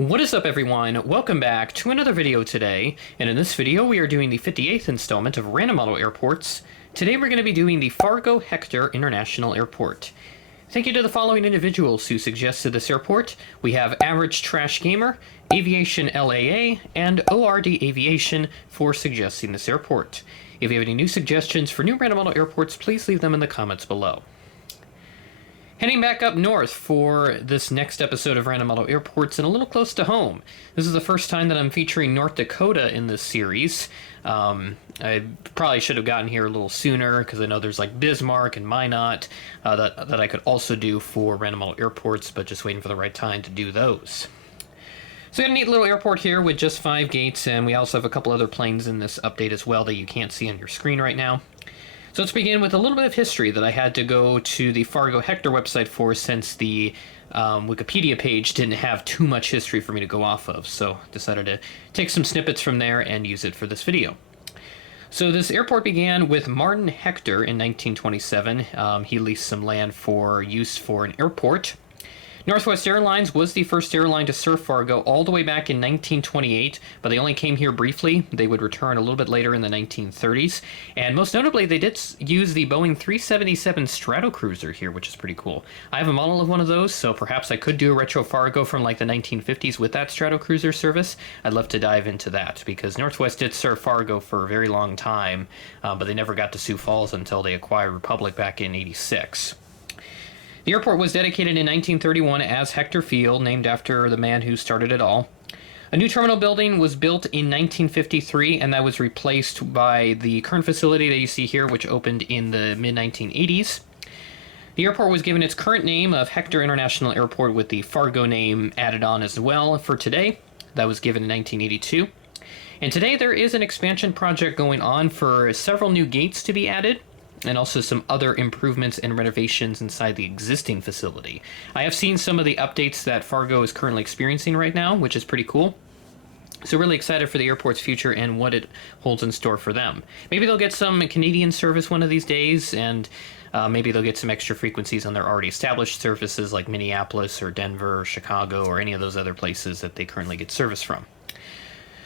What is up, everyone? Welcome back to another video today, and in this video we are doing the 58th installment of Random Model Airports. Today we're going to be doing the Fargo Hector International Airport. Thank you to the following individuals who suggested this airport. We have Average Trash Gamer, Aviation LAA, and ORD Aviation for suggesting this airport. If you have any new suggestions for new Random Model Airports, please leave them in the comments below. Heading back up north for this next episode of Random Model Airports and a little close to home. This is the first time that I'm featuring North Dakota in this series. I probably should have gotten here a little sooner because I know there's like Bismarck and Minot that I could also do for Random Model Airports, but just waiting for the right time to do those. So we got a neat little airport here with just 5 gates, and we also have a couple other planes in this update as well that you can't see on your screen right now. So let's begin with a little bit of history that I had to go to the Fargo Hector website for, since the Wikipedia page didn't have too much history for me to go off of, so decided to take some snippets from there and use it for this video. So this airport began with Martin Hector in 1927. He leased some land for use for an airport. Northwest Airlines was the first airline to serve Fargo all the way back in 1928, but they only came here briefly. They would return a little bit later in the 1930s, and most notably they did use the Boeing 377 Stratocruiser here, which is pretty cool. I have a model of one of those, so perhaps I could do a retro Fargo from like the 1950s with that Stratocruiser service. I'd love to dive into that, because Northwest did serve Fargo for a very long time, but they never got to Sioux Falls until they acquired Republic back in '86. The airport was dedicated in 1931 as Hector Field, named after the man who started it all. A new terminal building was built in 1953, and that was replaced by the current facility that you see here, which opened in the mid-1980s. The airport was given its current name of Hector International Airport, with the Fargo name added on as well for today. That was given in 1982. And today there is an expansion project going on for several new gates to be added, and also some other improvements and renovations inside the existing facility. I have seen some of the updates that Fargo is currently experiencing right now, which is pretty cool. So really excited for the airport's future and what it holds in store for them. Maybe they'll get some Canadian service one of these days, and maybe they'll get some extra frequencies on their already established services like Minneapolis or Denver or Chicago or any of those other places that they currently get service from.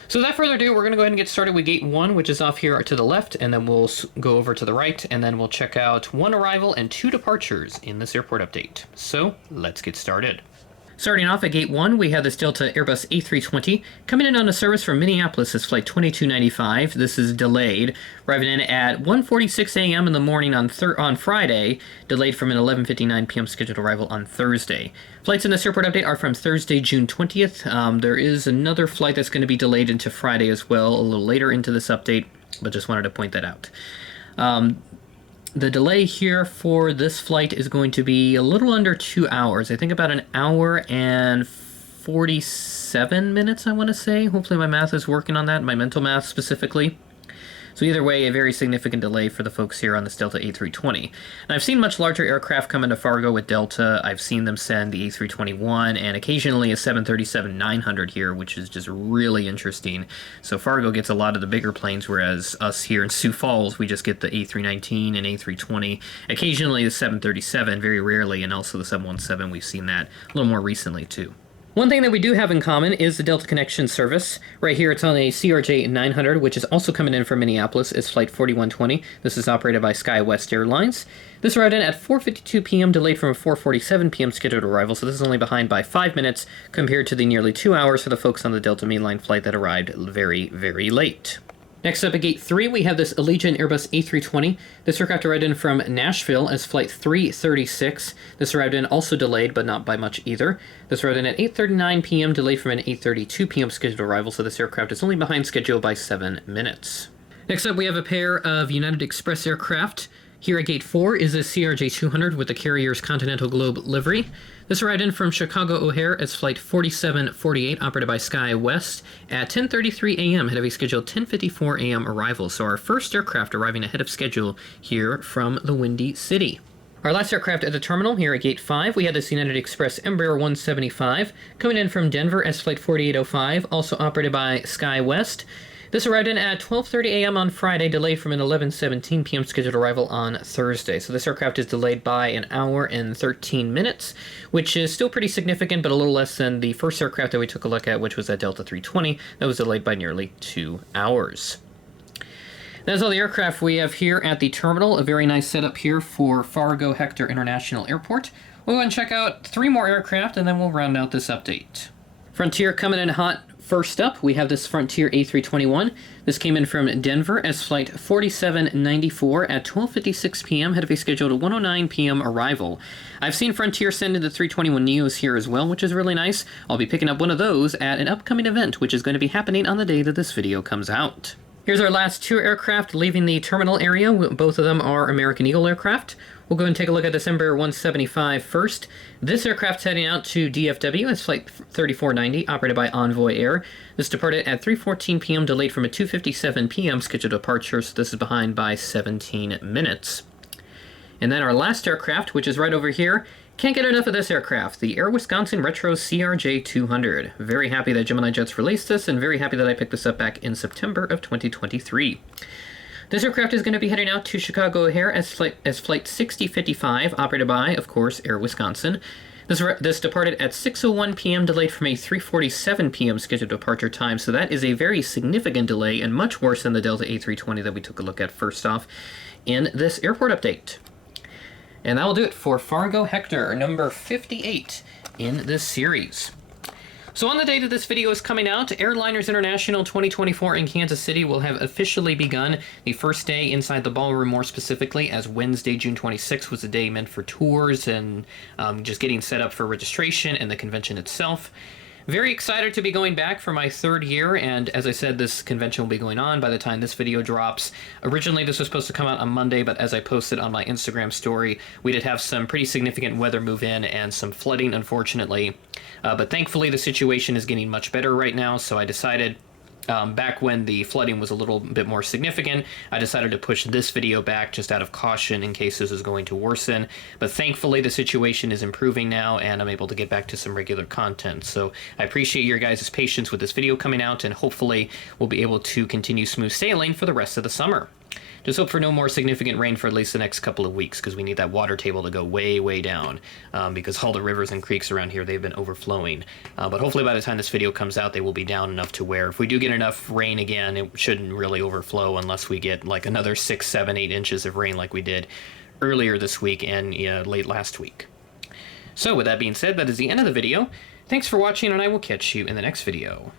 So without further ado, we're going to go ahead and get started with Gate 1, which is off here to the left, and then we'll go over to the right, and then we'll check out 1 arrival and 2 departures in this airport update. So let's get started. Starting off at Gate 1, we have this Delta Airbus A320 coming in on a service from Minneapolis as Flight 2295. This is delayed, arriving in at 1:46 a.m. in the morning on Friday, delayed from an 11:59 p.m. scheduled arrival on Thursday. Flights in this airport update are from Thursday, June 20th. There is another flight that's going to be delayed into Friday as well, a little later into this update, but just wanted to point that out. The delay here for this flight is going to be a little under 2 hours. I think about an hour and 47 minutes, I want to say. Hopefully my math is working on that, my mental math specifically. So either way, a very significant delay for the folks here on this Delta A320. And I've seen much larger aircraft come into Fargo with Delta. I've seen them send the A321 and occasionally a 737-900 here, which is just really interesting. So Fargo gets a lot of the bigger planes, whereas us here in Sioux Falls, we just get the A319 and A320. Occasionally the 737, very rarely, and also the 717. We've seen that a little more recently too. One thing that we do have in common is the Delta Connection service. Right here it's on a CRJ 900, which is also coming in from Minneapolis. It's Flight 4120. This is operated by SkyWest Airlines. This arrived in at 4:52 p.m., delayed from a 4:47 p.m. scheduled arrival, so this is only behind by 5 minutes compared to the nearly 2 hours for the folks on the Delta mainline flight that arrived very, very late. Next up at Gate 3, we have this Allegiant Airbus A320. This aircraft arrived in from Nashville as Flight 336. This arrived in also delayed, but not by much either. This arrived in at 8:39 p.m., delayed from an 8:32 p.m. scheduled arrival, so this aircraft is only behind schedule by 7 minutes. Next up, we have a pair of United Express aircraft. Here at Gate 4 is a CRJ 200 with the carrier's Continental Globe livery. This arrived in from Chicago O'Hare as Flight 4748, operated by SkyWest, at 10:33 a.m., ahead of a scheduled 10:54 a.m. arrival. So our first aircraft arriving ahead of schedule here from the Windy City. Our last aircraft at the terminal here at Gate 5, we had this United Express Embraer 175, coming in from Denver as Flight 4805, also operated by SkyWest. This arrived in at 12:30 a.m. on Friday, delayed from an 11:17 p.m. scheduled arrival on Thursday. So this aircraft is delayed by an hour and 13 minutes, which is still pretty significant, but a little less than the first aircraft that we took a look at, which was that Delta 320. That was delayed by nearly 2 hours. That's all the aircraft we have here at the terminal. A very nice setup here for Fargo Hector International Airport. We'll go and check out 3 more aircraft, and then we'll round out this update. Frontier coming in hot. First up, we have this Frontier A321. This came in from Denver as flight 4794 at 12:56 p.m. Had a scheduled 1:09 p.m. arrival. I've seen Frontier send in the 321neos here as well, which is really nice. I'll be picking up one of those at an upcoming event, which is going to be happening on the day that this video comes out. Here's our last 2 aircraft leaving the terminal area. Both of them are American Eagle aircraft. We'll go and take a look at this Embraer 175 first. This aircraft's heading out to DFW as flight 3490, operated by Envoy Air. This departed at 3:14 p.m., delayed from a 2:57 p.m. scheduled departure, so this is behind by 17 minutes. And then our last aircraft, which is right over here. Can't get enough of this aircraft, the Air Wisconsin Retro CRJ-200. Very happy that Gemini Jets released this, and very happy that I picked this up back in September of 2023. This aircraft is going to be heading out to Chicago O'Hare as flight 6055, operated by, of course, Air Wisconsin. This departed at 6:01 p.m., delayed from a 3:47 p.m. scheduled departure time, so that is a very significant delay and much worse than the Delta A320 that we took a look at first off in this airport update. And that will do it for Fargo Hector, number 58 in this series. So on the day that this video is coming out, Airliners International 2024 in Kansas City will have officially begun. The first day inside the ballroom, more specifically, as Wednesday, June 26th, was the day meant for tours and just getting set up for registration and the convention itself. Very excited to be going back for my 3rd year, and as I said, this convention will be going on by the time this video drops. Originally, this was supposed to come out on Monday, but as I posted on my Instagram story, we did have some pretty significant weather move in and some flooding, unfortunately. But thankfully, the situation is getting much better right now, so I decided, back when the flooding was a little bit more significant, I decided to push this video back just out of caution in case this is going to worsen. But thankfully, the situation is improving now, and I'm able to get back to some regular content. So I appreciate your guys' patience with this video coming out, and hopefully we'll be able to continue smooth sailing for the rest of the summer. Just hope for no more significant rain for at least the next couple of weeks, because we need that water table to go way, way down, because all the rivers and creeks around here, they've been overflowing. But hopefully by the time this video comes out, they will be down enough to where if we do get enough rain again, it shouldn't really overflow unless we get like another 6, 7, 8 inches of rain like we did earlier this week and late last week. So with that being said, that is the end of the video. Thanks for watching, and I will catch you in the next video.